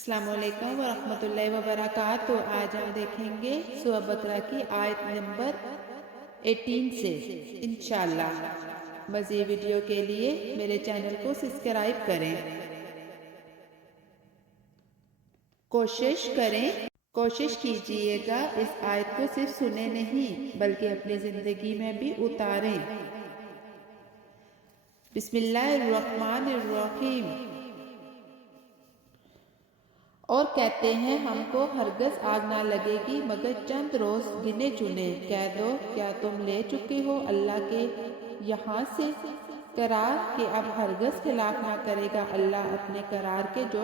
السلام علیکم ورحمۃ اللہ وبرکاتہ۔ آج ہم دیکھیں گے سورہ بقرہ کی آیت نمبر 18 سے انشاءاللہ۔ مزید ویڈیو کے لیے میرے چینل کو سبسکرائب کریں۔ کوشش کیجئے گا اس آیت کو صرف سنیں نہیں بلکہ اپنی زندگی میں بھی اتاریں۔ بسم اللہ الرحمن الرحیم۔ اور کہتے ہیں ہم کو ہرگز آگ نہ لگے گی مگر چند روز گنے چنے۔ کہہ دو کیا تم لے چکے ہو اللہ کے یہاں سے قرار کہ اب ہرگز خلاف نہ کرے گا اللہ اپنے قرار کے، جو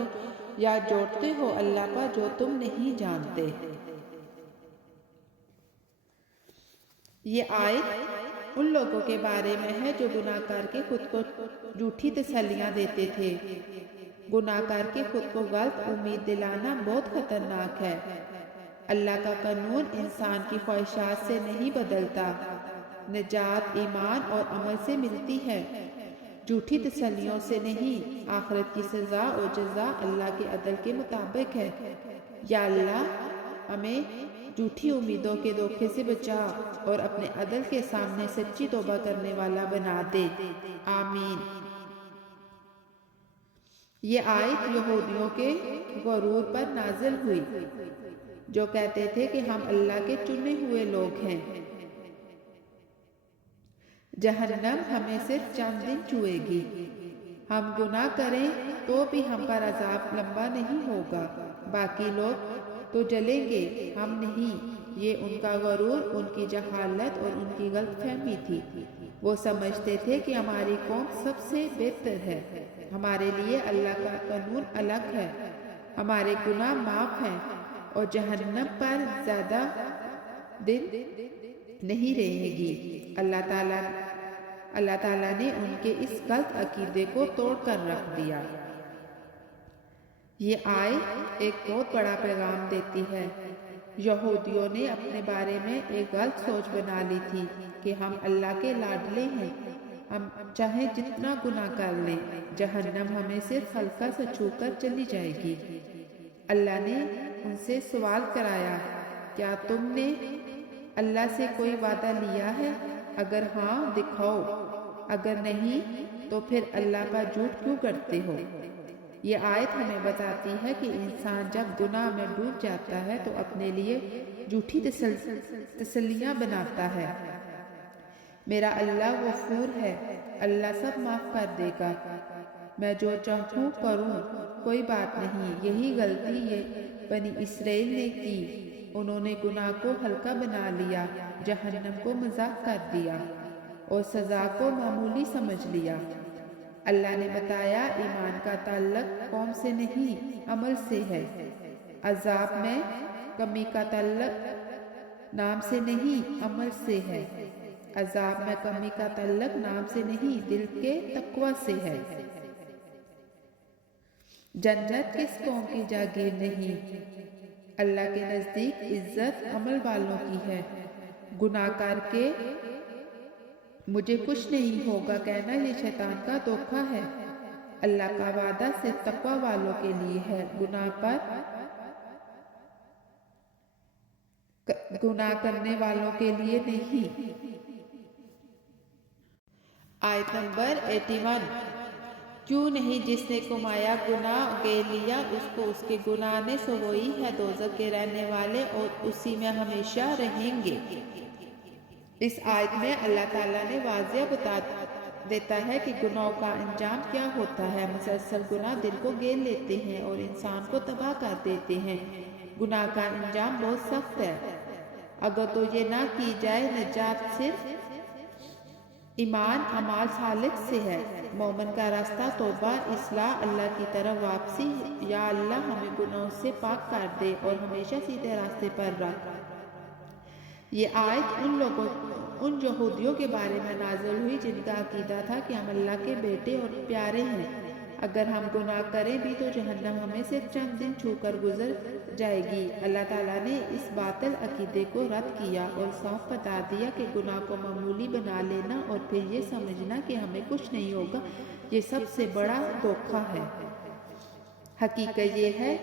یا جوڑتے ہو اللہ پر جو تم نہیں جانتے۔ یہ آیت ان لوگوں کے بارے میں ہے جو گناہ کر کے خود کو جھوٹی تسلیاں دیتے تھے۔ گناہ کر کے خود کو غلط امید دلانا بہت خطرناک ہے۔ اللہ کا قانون انسان کی خواہشات سے نہیں بدلتا۔ نجات ایمان اور عمل سے ملتی ہے، جھوٹی تسلیوں سے نہیں۔ آخرت کی سزا اور جزا اللہ کے عدل کے مطابق ہے۔ یا اللہ ہمیں جھوٹی امیدوں کے دھوکے سے بچا اور اپنے عدل کے سامنے سچی توبہ کرنے والا بنا دے، آمین۔ یہ آیت یہودیوں کے غرور پر نازل ہوئی جو کہتے تھے کہ ہم اللہ کے چنے ہوئے لوگ ہیں۔ جہنم ہمیں صرف چند دن چھوئے گی۔ ہم گناہ کریں تو بھی ہم پر عذاب لمبا نہیں ہوگا، باقی لوگ تو جلیں گے، ہم نہیں۔ یہ ان کا غرور، ان کی جہالت اور ان کی غلط فہمی تھی۔ وہ سمجھتے تھے کہ ہماری قوم سب سے بہتر ہے، ہمارے لیے اللہ کا قانون الگ ہے، ہمارے گناہ معاف ہیں اور جہنم پر زیادہ دن نہیں رہے گی۔ اللہ تعالیٰ نے ان کے اس غلط عقیدے کو توڑ کر رکھ دیا۔ یہ آیت ایک بہت بڑا پیغام دیتی ہے۔ یہودیوں نے اپنے بارے میں ایک غلط سوچ بنا لی تھی کہ ہم اللہ کے لاڈلے ہیں، ہم چاہے جتنا گناہ کر لیں، جہنم ہمیں صرف ہلکا سا چھو کر چلی جائے گی۔ اللہ نے ان سے سوال کرایا، کیا تم نے اللہ سے کوئی وعدہ لیا ہے؟ اگر ہاں دکھاؤ، اگر نہیں تو پھر اللہ پر جھوٹ کیوں کرتے ہو؟ یہ آیت ہمیں بتاتی ہے کہ انسان جب گناہ میں ڈوب جاتا ہے تو اپنے لیے جھوٹی تسلیاں بناتا ہے۔ میرا اللہ غفور ہے، اللہ سب معاف کر دے گا، میں جو چاہوں کروں، کوئی بات نہیں۔ یہی غلطی یہ بنی اسرائیل نے کی، انہوں نے گناہ کو ہلکا بنا لیا، جہنم کو مذاق کر دیا اور سزا کو معمولی سمجھ لیا۔ اللہ نے بتایا ایمان کا تعلق قوم سے نہیں عمل سے ہے، عذاب میں کمی کا تعلق نام سے نہیں عمل سے ہے، عذاب میں کمی کا تعلق نام سے نہیں دل کے تقوی سے ہے۔ جنت کس قوم کی جاگیر نہیں، اللہ کے نزدیک عزت عمل والوں کی ہے۔ گناہ کر کے مجھے کچھ نہیں ہوگا کہنا یہ شیطان کا دھوکہ ہے۔ اللہ کا وعدہ صرف تقوی والوں کے لیے ہے، گناہ کرنے والوں کے لیے نہیں۔ آیت نمبر 81۔ کیوں نہیں جس نے کمایا گناہ گے لیا اس کو اس کے گناہ نے، سو وہی ہے دوزخ کے رہنے والے اور اسی میں ہمیشہ رہیں گے۔ اس آیت میں اللہ تعالیٰ نے واضح بتا دیتا ہے کہ گناہوں کا انجام کیا ہوتا ہے۔ مسلسل گناہ دل کو گھیر لیتے ہیں اور انسان کو تباہ کر دیتے ہیں۔ گناہ کا انجام بہت سخت ہے، اگر تو یہ نہ کی جائے۔ نجات صرف ایمان اعمال صالح سے ہے۔ مومن کا راستہ توبہ، اصلاح، اللہ کی طرف واپسی۔ یا اللہ ہمیں گناہوں سے پاک کر دے اور ہمیشہ سیدھے راستے پر رکھ۔ یہ آیت ان یہودیوں کے بارے میں نازل ہوئی جن کا عقیدہ تھا کہ ہم اللہ کے بیٹے اور پیارے ہیں، اگر ہم گناہ کریں بھی تو جہنم ہمیں صرف چند دن چھو کر گزر جائے گی۔ اللہ تعالیٰ نے اس باطل عقیدے کو رد کیا اور صاف بتا دیا کہ گناہ کو معمولی بنا لینا اور پھر یہ سمجھنا کہ ہمیں کچھ نہیں ہوگا، یہ سب سے بڑا دھوکہ ہے۔ حقیقت یہ ہے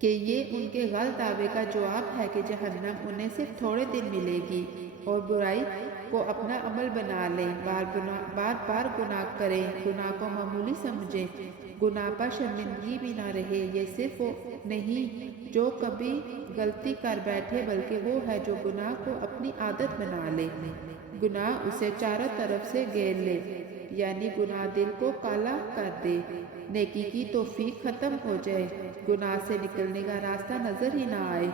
کہ یہ ان کے غلط دعوے کا جواب ہے کہ جہنم انہیں صرف تھوڑے دن ملے گی، اور برائی کو اپنا عمل بنا لیں، بار بار گناہ کریں، گناہ کو معمولی سمجھیں، گناہ پر شرمندگی بھی نہ رہے۔ یہ صرف وہ نہیں جو کبھی غلطی کر بیٹھے، بلکہ وہ ہے جو گناہ کو اپنی عادت بنا لے، گناہ اسے چاروں طرف سے گھیر لے، یعنی گناہ دل کو کالا کر دے، نیکی کی توفیق ختم ہو جائے، گناہ سے نکلنے کا راستہ نظر ہی نہ آئے،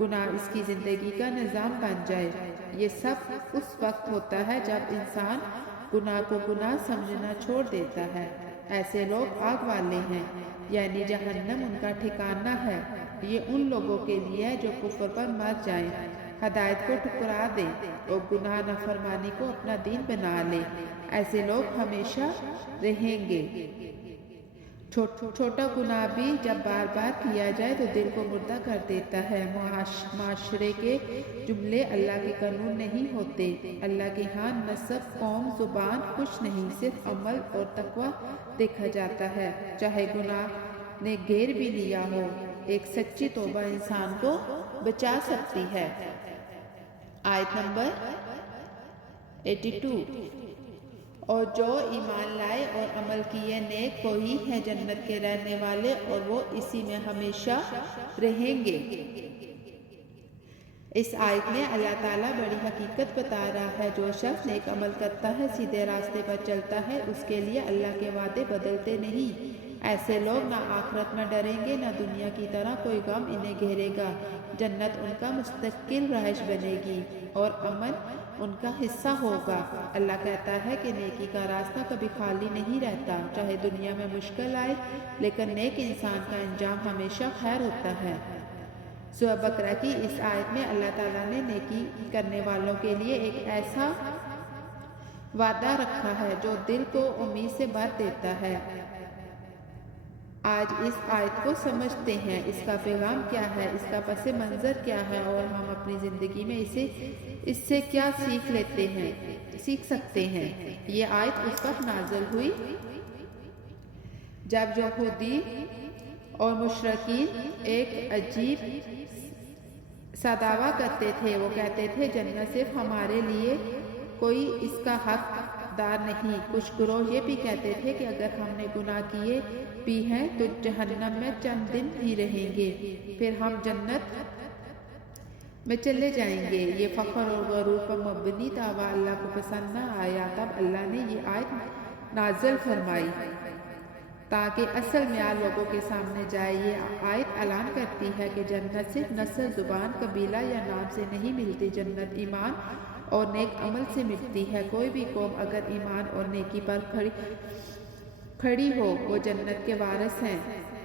گناہ اس کی زندگی کا نظام بن جائے۔ یہ سب اس وقت ہوتا ہے جب انسان گناہ کو گناہ سمجھنا چھوڑ دیتا ہے۔ ایسے لوگ آگ والے ہیں، یعنی جہنم ان کا ٹھکانہ ہے۔ یہ ان لوگوں کے لیے ہے جو کفر پر مر جائیں، ہدایت کو ٹھکرا دیں اور گناہ نافرمانی کو اپنا دین بنا لیں۔ ایسے لوگ ہمیشہ رہیں گے۔ چھوٹا گناہ بھی جب بار بار کیا جائے تو دل کو مردہ کر دیتا ہے۔ معاشرے کے جملے اللہ کے قانون نہیں ہوتے۔ اللہ کے ہاں نسب، قوم، زبان کچھ نہیں، صرف عمل اور تقوی دیکھا جاتا ہے، چاہے گناہ نے گھیر بھی لیا ہو۔ ایک سچی توبہ انسان کو بچا سکتی ہے۔ آیت نمبر 82۔ اور جو ایمان لائے اور عمل کیے نیک، وہی ہے جنت کے رہنے والے اور وہ اسی میں ہمیشہ رہیں گے۔ اس آیت میں اللہ تعالیٰ بڑی حقیقت بتا رہا ہے، جو شخص نیک عمل کرتا ہے، سیدھے راستے پر چلتا ہے، اس کے لیے اللہ کے وعدے بدلتے نہیں۔ ایسے لوگ نہ آخرت میں ڈریں گے، نہ دنیا کی طرح کوئی غم انہیں گھیرے گا۔ جنت ان کا مستقل رہائش بنے گی اور امن ان کا حصہ ہوگا۔ اللہ کہتا ہے کہ نیکی کا راستہ کبھی خالی نہیں رہتا، چاہے دنیا میں مشکل آئے، لیکن نیک انسان کا انجام ہمیشہ خیر ہوتا ہے۔ سورہ بقرہ کی اس آیت میں اللہ تعالیٰ نے نیکی کرنے والوں کے لیے ایک ایسا وعدہ رکھا ہے جو دل کو امید سے بھر دیتا ہے۔ آج اس آیت کو سمجھتے ہیں، اس کا پیغام کیا ہے، اس کا پس منظر کیا ہے اور ہم اپنی زندگی میں اس سے کیا سیکھ سکتے ہیں۔ یہ آیت اس وقت نازل ہوئی جب یہودی اور مشرکین ایک عجیب سا دعویٰ کرتے تھے۔ وہ کہتے تھے جنت صرف ہمارے لیے، کوئی اس کا حقدار نہیں۔ کچھ گروہ یہ بھی کہتے تھے کہ اگر ہم نے گناہ کیے بھی ہیں تو جہنم میں چند دن ہی رہیں گے، پھر ہم جنت میں چلے جائیں گے۔ یہ فخر اور غرور پر مبنی دعویٰ اللہ کو پسند نہ آیا۔ تب اللہ نے یہ آیت نازل فرمائی تاکہ اصل معیار لوگوں کے سامنے جائے۔ یہ آیت اعلان کرتی ہے کہ جنت صرف نسل، زبان، قبیلہ یا نام سے نہیں ملتی، جنت ایمان اور نیک عمل سے ملتی ہے۔ کوئی بھی قوم اگر ایمان اور نیکی پر کھڑی ہو، وہ جنت کے وارث ہیں۔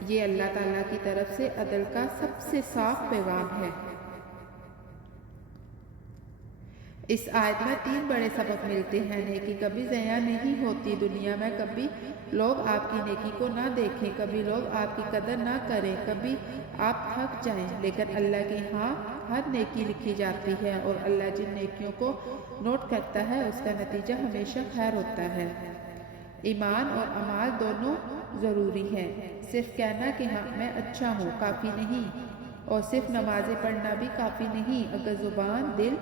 یہ اللہ تعالیٰ کی طرف سے عدل کا سب سے صاف پیغام ہے۔ اس آیت میں 3 بڑے سبق ملتے ہیں۔ نیکی کبھی ضائع نہیں ہوتی۔ دنیا میں کبھی لوگ آپ کی نیکی کو نہ دیکھیں، کبھی لوگ آپ کی قدر نہ کریں، کبھی آپ تھک جائیں، لیکن اللہ کے ہاں ہر نیکی لکھی جاتی ہے اور اللہ جن نیکیوں کو نوٹ کرتا ہے اس کا نتیجہ ہمیشہ خیر ہوتا ہے۔ ایمان اور اعمال دونوں ضروری ہیں۔ صرف کہنا کہ میں اچھا ہوں کافی نہیں، اور صرف نمازیں پڑھنا بھی کافی نہیں۔ اگر زبان، دل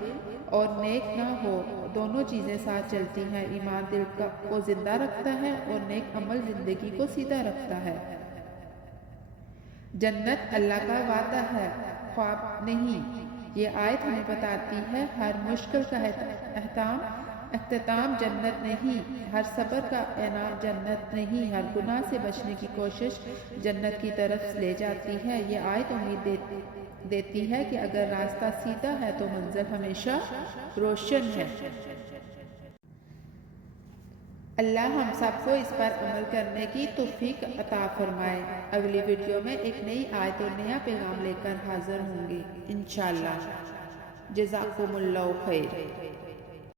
اور نیک نہ ہو، دونوں چیزیں ساتھ چلتی ہیں، ایمان دل کو زندہ رکھتا ہے اور نیک عمل زندگی کو سیدھا رکھتا ہے۔ جنت اللہ کا وعدہ ہے، خواب نہیں۔ یہ آیت ہمیں بتاتی ہے ہر مشکل کا اختتام جنت نہیں، ہر صبر کا انعام جنت نہیں، ہر گناہ سے بچنے کی کوشش جنت کی طرف لے جاتی ہے۔ یہ آیت امید دیتی ہے کہ اگر راستہ سیدھا ہے تو منزل ہمیشہ روشن ہے۔ اللہ ہم سب کو اس پر عمل کرنے کی توفیق عطا فرمائے۔ اگلی ویڈیو میں ایک نئی آیت اور نیا پیغام لے کر حاضر ہوں گے انشاءاللہ۔ جزاکم اللہ خیر۔